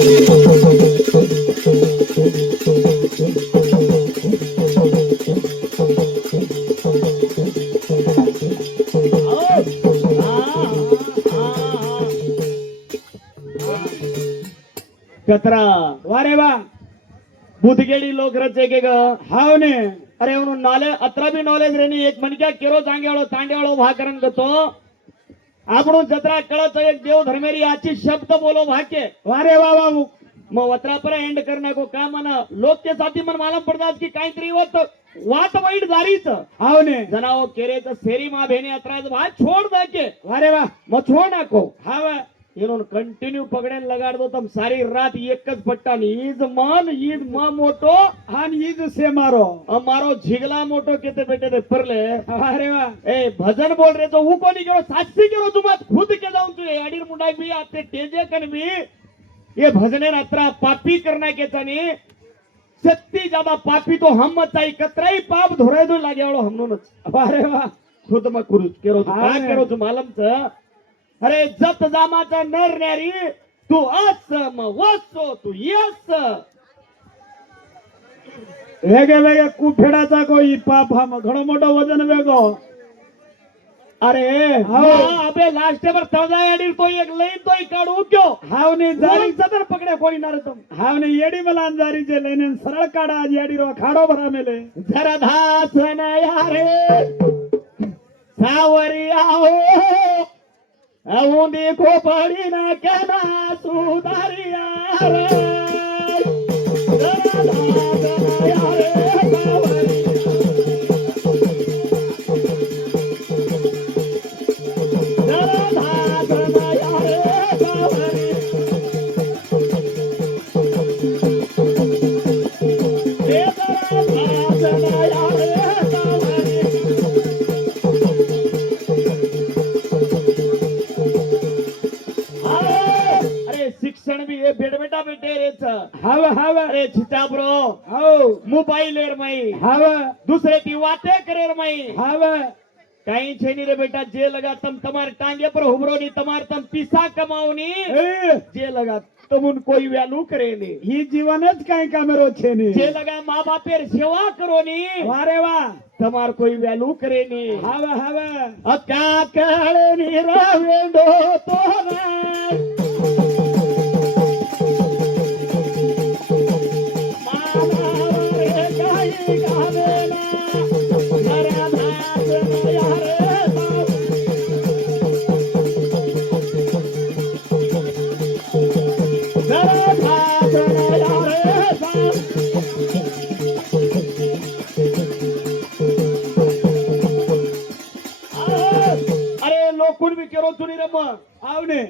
कचरा वारे वा बुधगेडी लोक रचे के ग हाव ने अरे ಅವನು ನಾಲೆ ಅತ್ರ ಬಿ ನಾಲೆಜ್ ರೇನಿ एक मनक्या केरो चांगेळो तांडेळो भाकरन गतो आपण जत्रा कळत एक देव धर्मेरी आची शब्द बोलो भाके वारे वा वा मग वत्रा पर एंड करना को का म्हणा लोक के साथी मन मालूम पडतात की काहीतरी होत वाट वाईट जारीच हाव ने जनाओ केरेच सेरी मा भेने अत्राज भा छोड़ दाके वारे वा मग छोड़ नाको हाव इन्होंने कंटिन्यू पकड़ने लगा दो तम सारी रात एक पट्टा ईद मन ईद मां मोटो हान ईद से मारो मारो झिगला मोटो केते बेटे ते परले अरे वाह ए भजन बोल रहे तो वो कोनी करो साक्षी करो तुम खुद के जाऊं तू अडीर मुंडाई भी आते तेजे कन भी ये भजने अत्रा पापी करना के तनी सत्ती ज्यादा पापी तो हम मत चाहिए कतराई पाप धोरे दो लागे वालो हमनोच अरे वाह खुद मत करू करो काय करो तू मालम छ अरे जत जामाचा नर न्यारी तू अस मग वसो तू यस वेगे वेगे कुफेडाचा कोई पाप हा घणो मोठो वजन वेगो अरे अबे लास्ट पर तळजा एडी तो एक लईन तोय काढू क्यो हावने जारी सदर पकड़े कोणी नार तुम हावने एडी मला जारी जे लेने सरळ काढा आज एडी रो खाडो भरा मेले जरा धास ना यारे सावरी आओ अवूं देखो पड़ी ना कहना सुधारिया रे बेटा बेटे रेच हाव हाव अरे छिटा ब्रो हाव मोबाईल एर माई हाव दुसरे ती वाटे करेर माई हाव काही छेनी रे बेटा जे लगा तम तमार टांगे पर हुबरोनी तमार तम पिसा कमावनी जे लगा तमुन कोई वैल्यू करेनी ही जीवनच काही कामेरो छेनी जे लगा माँ बापेर सेवा करोनी वारे वा तमार कोई वैल्यू करेनी हाव हाव अक्का कळनी रवेंडो तोरा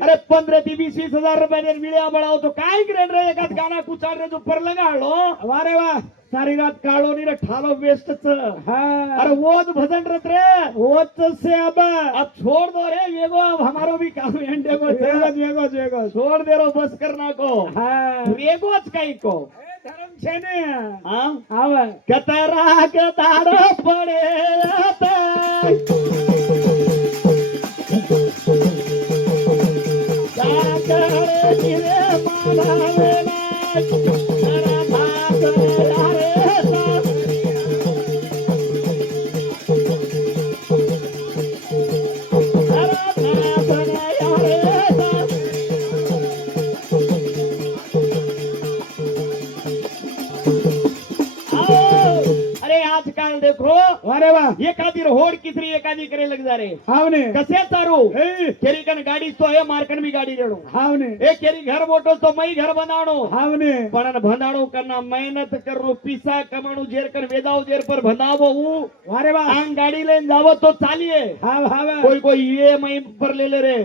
अरे 15 ते 20,000 रुपये मिळ्या बळाव तो काय करेन रे एकाच गाना कुचाल रे जो पर लगाळो वारे वा सारी रात काळो नी रे ठालो वेस्टच अरे वोज भजन रत रे वोच से अब छोड़ दो रे वेगो अब हमारो भी काम एंडे को वेगो वेगो छोड़ दे रो बस करना को वेगोच काही को धर्म छे ने हां आव कतरा के तारो पड़े आता देखो अरे वाह एखादी होड किसरी एखादी करे लग जा रे हावने कसे चारू केरी कन गाडी तो है मारकन भी गाडी रेणो हावने ए केरी घर मोटो तो मई घर बनाणो हावने पण भंडाणो करना मेहनत करू पिसा कमाणू जेर कर वेदाव जेर पर भंडावो अरे वाह आंग गाडी लेन जावो तो चालिए हाव हाव कोई कोई ईएमआई पर ले ले रे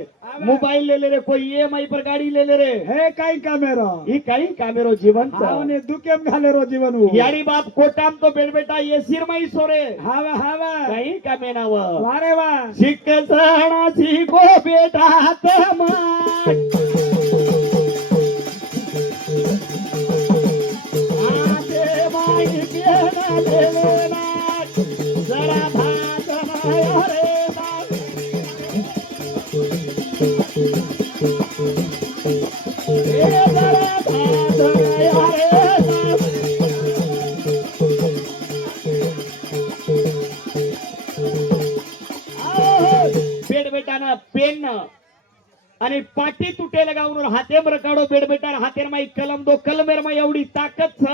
मोबाइल ले ले रे कोई ईएमआई पर गाडी ले ले रे हे काही कामेरो ही काही कामेरो जीवन हावने दुकेम घाले रो जीवन याडी बाप कोटाम तो बेटा ये सिरमई सोरे हावा हावा काही कामेनाव वारे वा शिकसणा शिको बेटा तमाय आते माई बेना देना जरा भात माया रे ए जरा बेटा हातेर माई कलम दो कलमेर माई एवढी ताकत छ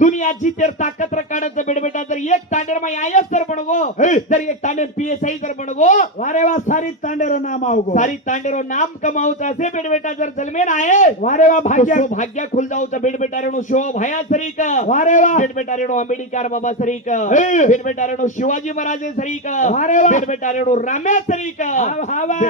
दुनिया जीतेर ताकत र काढायचं बेटा जर एक तांडेर माई आयस तर बनगो जर एक तांडेर पीएसआई जर बनगो वारे वा सारी तांडेरो नाम आवगो सारी तांडेरो नाम कमावचं असे बेटा जर जन्मेन आहे वारे वा भाग्य भाग्य खुल जाऊचं बेटा रेणू शिव भया सरीक वारे वा बेटा रेणू आंबेडकर बाबा सरीक बेटा रेणू शिवाजी महाराज सरीक वारे वा बेटा रेणू राम्या सरीक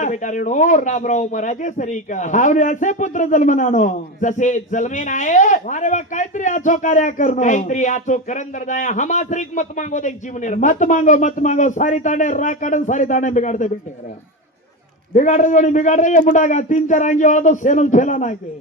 बेटा रेणू रामराव महाराजे सरीक हावरे असे पुत्र जन्मनानो जसे जन्मेन आहे वारे वा काहीतरी आचो कार्य करणं काहीतरी आचो करंदर जाय हमासरीक मत मांगो देख जीवनेर मत मांगो सारी तांडे रा काढून सारी तांडे बिगाड़ते बेटे बिगाड़ जोड़ी बिगाड़ रही है मुंडागा 3-4 आंगी वाला तो सेनल फैला ना के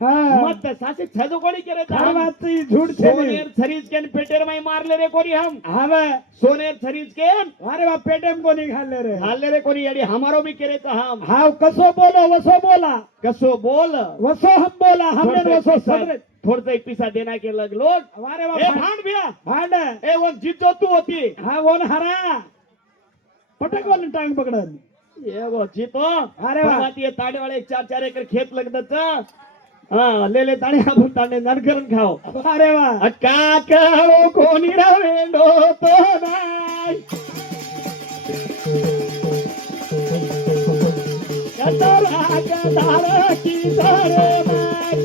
मत सासे छजो कोणी करे हर बात से झूठ छे सोनेर छरीज केन पेटेर माई मारले रे कोणी हम हावे सोनेर छरीज केन अरे बा पेटेम को निघाले रे हालले रे कोणी याडी हमारो भी करे तो हम हाव कसो बोलो वसो बोला कसो बोल वसो हम बोला हमने वसो सदरे थोडसा एक पिसा देना के लगलो अरे बा ए भांड बिया भांड ए वन जीतो तू होती हा वन हरा पटक वन टांग पकडन ये वो जीतो अरे वाह. बात ये ताड़े वाले 4-4 एकर खेत लगत हाँ ले ताड़े आपण ताड़े नडकरण खाओ अरे वा का कहो कोणी रवेंडो तो नाय कतरा कदार की जरे माय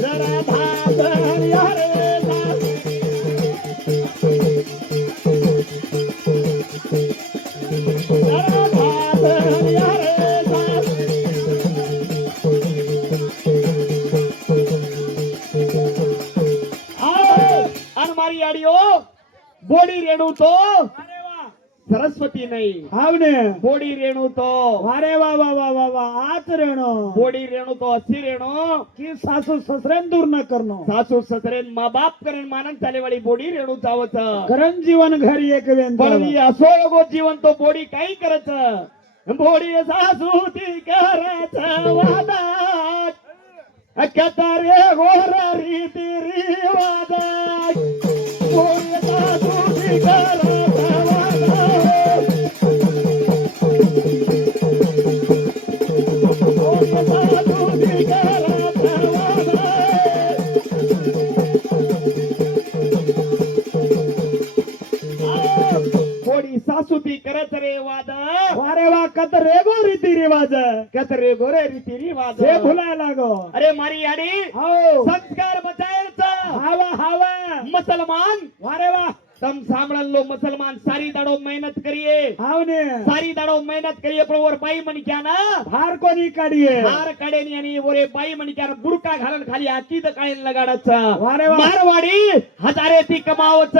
जरा भादर यारे जरा भादर यारे मारी आडियो बोडी रेणू तो अरे वा सरस्वती नाही हावने बोडी रेणू तो अरे वा वा वा वा वा आज रेणो बोडी रेणू तो असी रेणू की सासू ससरेन दूर न करनो सासू ससरेन माँ बाप करण मानन चाले वाली बोडी रेणू चावत करण जीवन घरी एक वेन पण असो गो जीवन तो बोडी काही करत बोडी सासू ती करत वादा कतारे गोरा रीती रिवाज बोडी सासू ती करत सासूती करत रे वाद वारे वा कत रेगो रीती रिवाज कत रे गोरे रीती रिवाज हे भुलाय लागो अरे मारी याडी हो संस्कार बचायचा हावा हावा मुसलमान वारे वा तम सामळन लो मुसलमान सारी दाडो मेहनत करिए हावने सारी दाडो मेहनत करिए पण वर बाई म्हण क्या ना भार कोणी काढिये हार काढेनी आणि वरे बाई म्हण क्या बुरका घालून खाली आकीद काळीन लगाडच वारे वा मारवाडी हजारे ती कमावच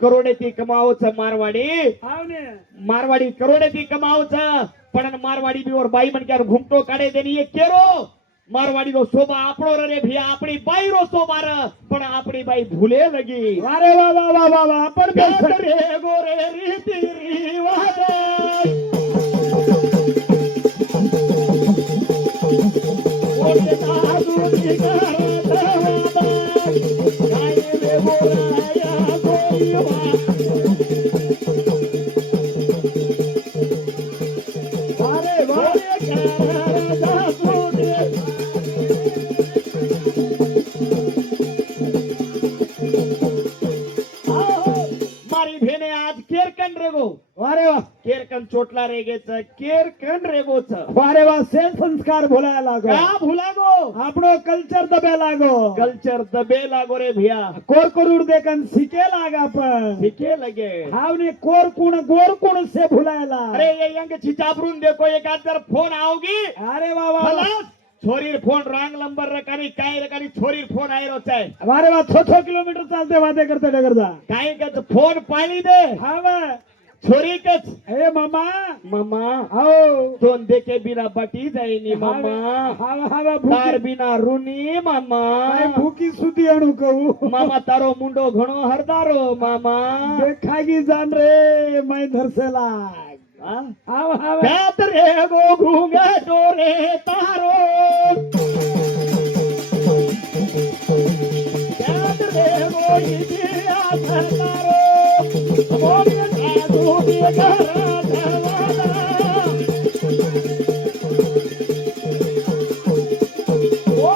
करोडे ती कमावच मारवाडी हावने मारवाडी करोडे ती कमावच पण मारवाडी बीवर बाई म्हण क्या घुमटो काढे देनी एक केरो मारवाड़ी रो शोभा आपणो रे भैया अपनी बाई रो शोभा रे पण अपनी बाई भूले लगी अरे वा वा वा वा वा अपन रे गोरे रीति रिवाज ओटे साधु की करत वाद काय रे गोराया गोईवा अरे वारे मारी भेने आज केरकन रेगो वारे वा केरकन चोटला रेगेच केरकन रेगोच वारे वा से संस्कार भुलाय लागो का भुलागो आपणो कल्चर दबे लागो कल्चर दबे लागो रे भैया कोर करूड देखन सीखे लाग अपन सीखे लगे हावने कोर कुण गोर कुण से भुलायला अरे ये यंग छिचापरून देखो एक आज जर फोन आओगी अरे वा वा खलास छोरीर फोन रंग नंबर रकानी काय रकानी छोरीर फोन आय रोच आहे वारे वा 6 किलोमीटर चालते वादे करते डगरदा काय का फोन पाणी दे हावा छोरी कच ए मामा मामा आओ दोन देखे बिना बटी जाईनी मामा हावा हावा तार बिना रुनी मामा भूकी सुधी अणु कहू मामा तारो मुंडो घणो हरदारो मामा देखागी जान रे मैं धरसेला हावा हावा कात रे गो घूंगा डोरे तारो कात रे गो इदिया तारो मोरी साधु की करत वादा ओ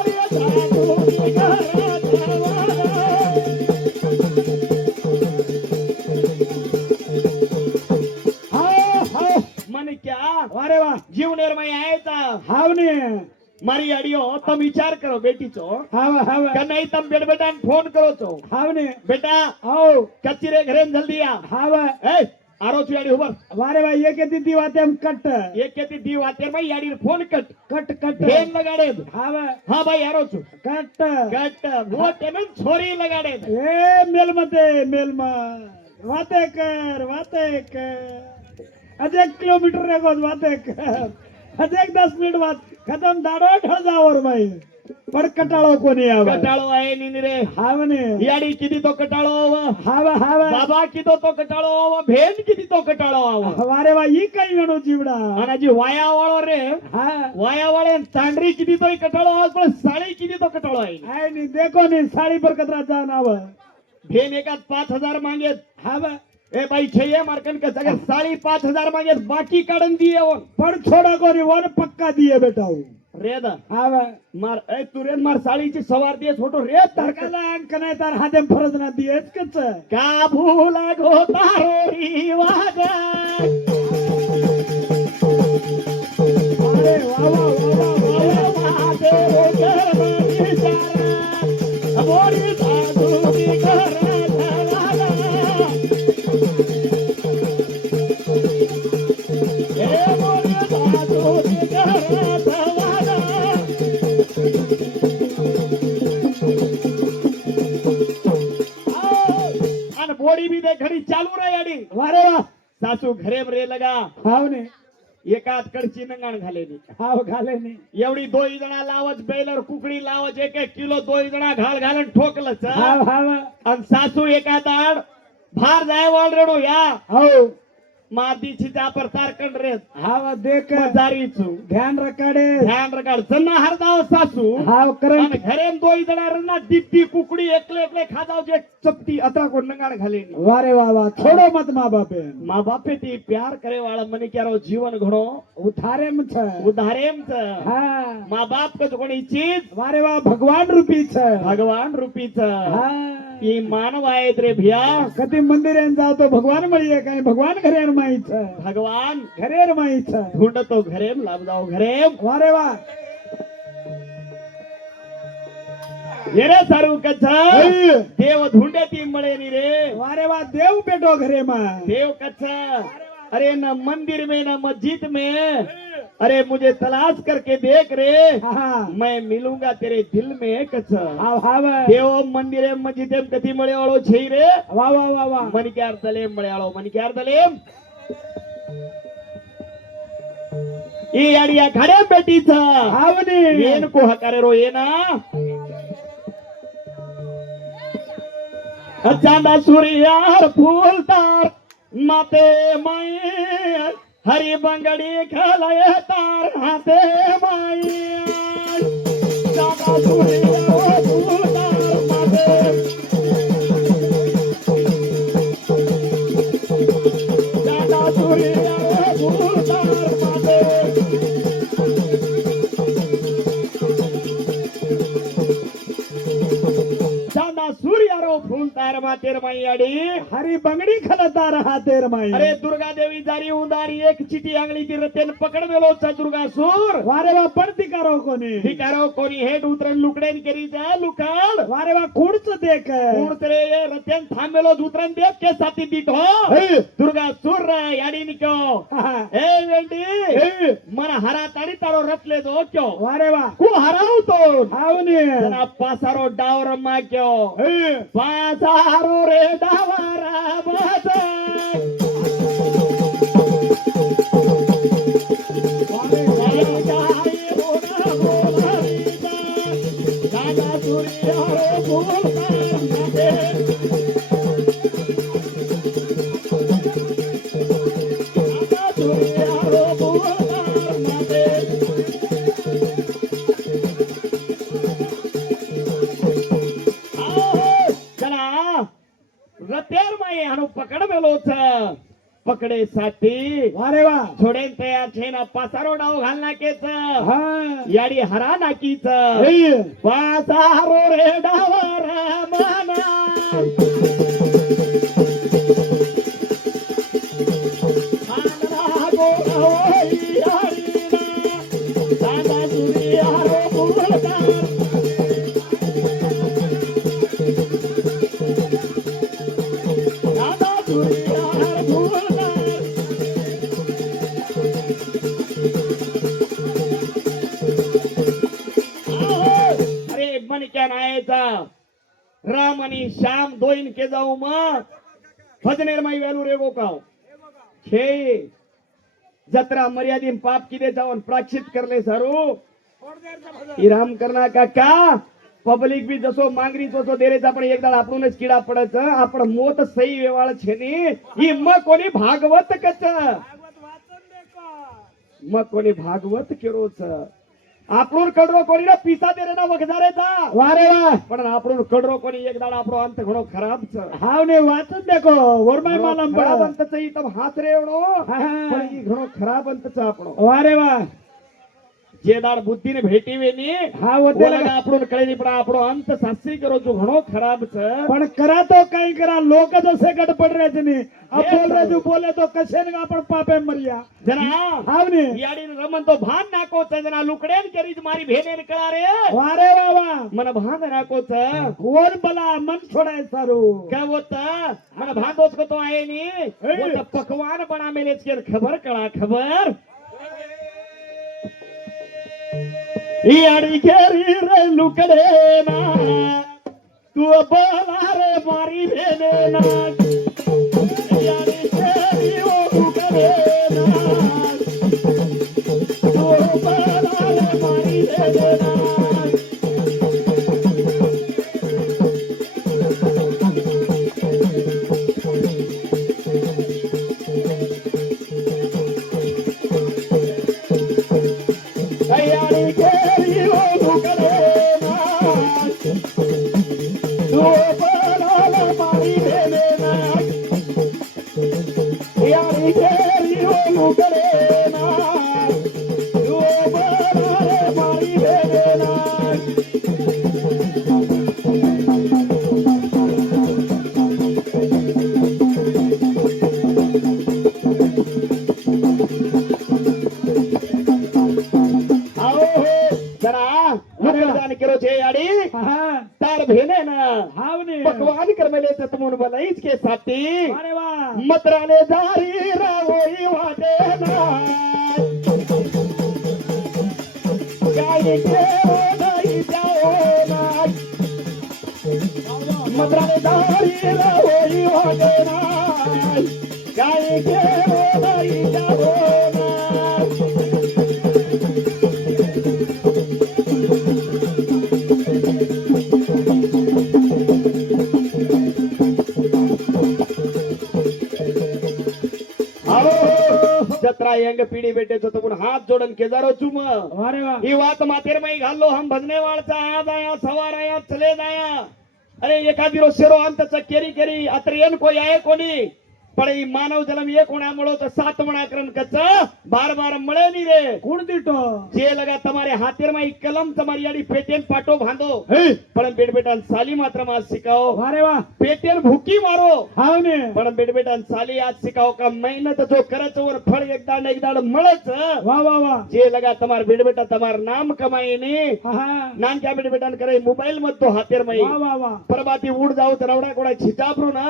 મારી આડીઓ તમે વિચાર કરો બેટી છો હાવ હાવ કે નહીં તમે બેટ બેટાને ફોન કરો છો હાવ ને બેટા આવો કચ્ચી રે ઘરે જલ્દી આ હાવ એ આરો છું આડી ઉભર વારે ભાઈ એક દીધી વાત એમ કટ એક કેતી દી વાતે માં આડી phone cut cut cut fan લગાડે હાવ હા ભાઈ આરો છું કટ કટ વો ટેમે છોરી લગાડે એ મેલ માં વાતે કર આજે 1 કિલોમીટર રેગો વાते कर આજે 10 મિનિટ વાત ખતમ દાડો ઠળજાવર ભાઈ પણ કટાળો કોની આવે કટાળો આય ની રે હાવ ને યાડી કીધી તો કટાળો આવે હાવ બાબા કીધો તો કટાળો આવે ભેન કીધી તો કટાળો આવે વારે વા ઈ કઈ વેણો જીવડા અને હજી વાયા વાળો રે હા વાયા વાળે તાંડરી કીધી તો કટાળો આવે પણ સાડી કીધી તો કટાળો આવે આય ની દેખો ની સાડી પર કતરા જાન આવે ભેન એકાદ 5000 માંગે હાવ એ ભાઈ છે એ માર્કન કે સગે સાડી 5000 માંગે બાકી કાઢન દીએ ઓન પણ થોડા કોની વન પક્કા દીએ બેટા રેદ હાવ માર એ તુરેન માર સાડી થી સવાર દે છોટો રે તરકાલા અંક ના તાર હાથે ફરજ ના દીએ જ કે છે કા ભૂલા ગો તારો રીવાજ અરે વાહ વાતે રે ગરબી ચારા અમોરી સાધુ દી કરા ધવાલા એ મોરી સાધુ દી કરા ધવાલા અને બોડી બી દે ઘડી ચાલુ રહે આડી વારે વાહ સાસુ ઘરે રે લગા હાવ ને એકાદ કડચી નંગાણ ખાલે ની હાવ ગાલે ની એવડી દોઈ જણા લાવજ બેલર કુકડી લાવજ 1 કિલો દોઈ જણા ઘાલ ઘાલન ઠોકલ છે હાવ અને સાસુ એકાદ આડ ભાર જાય વાળરેડો યા હાવ માદી છીતા પર તારકંડ રે હાવ દેખ મજારી છું ધ્યાન રકાડે ધ્યાન રગાડ જન્ના હરદાવ સાસુ હાવ અને કરંટ ઘરે દોઈ જણા રના દીપી કુકડી એકલે ખાદાવ જે ચપટી અતરા કો નંગાણ ખાલી વારે વાહ છોડો મત માં બાપે માં બાપે થી પ્યાર કરે વાળા મને ક્યારો જીવન ઘણો ઉથારેમ છે ઉધારેમ છે હા માં બાપ કે તો કોની ચીજ વારે વાહ ભગવાન રૂપી છે ભગવાન રૂપી છે હા ઈ માનવાય રે ભિયા કદી મંદિરે જાવ તો ભગવાન મળીએ કઈ ભગવાન ઘરે રમાઈ છે ભગવાન ઘરે રમાઈ છે ઢૂંઢ તો ઘરે લાવદાઓ ઘરે વારે વાહ એરે સારું કે છે દેવ ઢૂંઢે તી મળે ની રે વારે વાહ દેવ બેઠો ઘરે માં देव कच्छा अरे न मंदिर में न मस्जिद में अरे मुझे तलाश करके देख रे હા मैं मिलूंगा तेरे दिल में कच्छा હાવ હાવ देव मंदिरे मस्जिदे कथी મળે વાળો છે રે વાહ વાહ વાહ વાહ મન ક્યાર દલેમ મળે વાળો મન ક્યાર દલેમ ઈ આડિયા ઘરે બેઠી છે હાવ ને ಏನ್ કો ಹಕಾರೆ ರೋ ಏನ ચાંદા સૂર્યાર ફૂલ તાર માતે માય હરી બંગડી ખેલાય તાર હાથે માય ચાંદા સૂર્યાર ફૂલ તાર માતે ચાંદા સૂર્યાર ફૂલ તાર માતે ચાંદા સૂર્યારો ફૂલ તાર માતે રમાઈ આડી હરી બંગડી ખલતા રહા તેર માઈ અરે દુર્ગા દેવી જારી ઉદારી એક ચીટી આંગળી થી રતેન પકડવેલો છે દુર્ગાસુર વારે વાહ પડતી કરો કોને ધિકારો કોની હેડ ઉતરણ લુકડેન કરી જા લુકાડ વારે વાહ કુડચ દેખ કોણ તરે એ રતેન થાંભેલો જ ઉતરણ દેખ કે સાથી દીઠો દુર્ગાસુર યાડી નિક્યો એ વેંડી મને હરા તાડી તારો રત લે દો ક્યો વારે વાહ કુ હરાવ તો હાવ ને જરા પાસારો ડાવ રમા ક્યો પાસારો રે ડાવારા બતા પકડવેલો છે પકડે સાથી વારે વાહ છોડે તૈયાર છે ના પાસારો ડાવ ઘાલ નાખે છે હા યાડી હરા નાખી છે પાસારો રે ડાવરા માના આનરા ગોરા ઓઈ યાડીના દાદા સુરિયારો मनक्या नायचा राम आणि श्याम दोन के जाऊ मग भजनेर माई वेलू रे गोकाव छे जत्रा मर्यादिन पाप किदे जाऊन प्राचित करले सारू इराम करना काका पब्लिक बी जसो मांगरी तसो देरेचा पण एकदा आपणच किडा पडत आपण मोत सही वेवाळ छेनी ही मग कोणी भागवत कच मग कोणी भागवत केरोच आपण कडरो कोणी ना पिसा दे रे ना वगदारेचा वारे वा पण आपण कडरो कोणी एकदा आपलो अंत घणो खराब छ हाव ने वाचून देखो वरमाय मालम खराब पडा अंतच इथं हात रे एवढो पण ही घणो खराब अंतच आपण वारे वा जे दाड बुद्धीने भेटीवेनी हा होते बोलागा आपण कळेली पण आपण अंत सासरी करो जो घणो खराब छ पण करा तो काही करा लोक जसे गट पड रहे नहीं अब बोल रहे जो बोले तो कसे न आपण पापे मरिया जना हाव ने याडी रमन तो भान नाको छ जना लुकडेन करी मारी भेने कळा रे वारे बाबा मन भान नाको छ कोण बला मन छोडाय सारू काय होत मन भांदोच को तो आहे नी वो तो पकवान बना मेलेच के खबर कळा खबर याडी केरी रे लुकडे ना तू बोला रे मारी भेने ना याडी केरी ओ लुकडे ना तू बोला रे मारी भेने ना तार भेने ना हाव ने पकवान कर मेले तमोन बलाईच के साथी वारे वा मतराने जारी रावोई वाटे ना गाई के नाही जाओ ना मतराने जारी रावोई वाटे ना गाई के नाही जाओ ना जत्रा यंग पीढ़ी बेटे तो तुम हाथ जोड़न के जरो चुम वारे वा ही बात मातेर में घालो हम भजने वाळचा आज आया सवार आया चले जाया अरे एखादी रो शेरो अंतच केरी केरी अत्रेन कोई आए कोणी पण ही मानव जन्म ये कोण्या मळो तो सात मणा करन कच बार बार मळे नी रे कोण दिटो जे लगा तुम्हारे हाथेर में कलम तुम्हारी याडी पेटेन पाटो बांधो हे पण बेट बेटान साली मात्र आज सिखाओ वारे वा पेटेन भूकी मारो हाव ने पण बेट बेटान साली आज सिखाओ का मेहनत जो करच वर फळ एकदा न एकदा मळच वा वा वा जे लगा तुम्हार बेट बेटा तुम्हार नाम कमाई ने हा नान क्या बेट बेटान करे मोबाइल मत तो हाथेर में वा वा वा परबाती उड़ जाओ तरवड़ा कोड़ा छिचापरू ना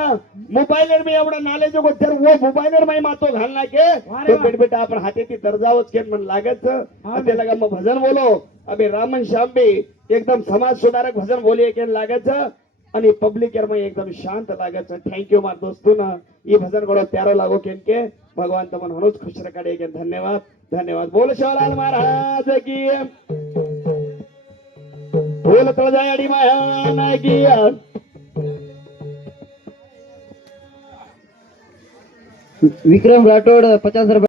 मोबाइल में एवढा नॉलेज को जर वो मोबाइल में मातो घालना के तो बेट बेटा अपन हाथे ती दर्जावच के मन लागत ते लगा मग भजन बोलो अबे रामन श्याम बे एकदम समाज सुधारक भजन बोलिए के लागत आणि पब्लिक एर में एकदम शांत लागत थैंक यू मार दोस्तों ना ये भजन बड़ो प्यारो लागो के भगवान तमन हनुज खुश रखड़े के धन्यवाद धन्यवाद बोल शिवलाल महाराज की बोल तळजायडी महाराज की विक्रम राठोड 50 रुपये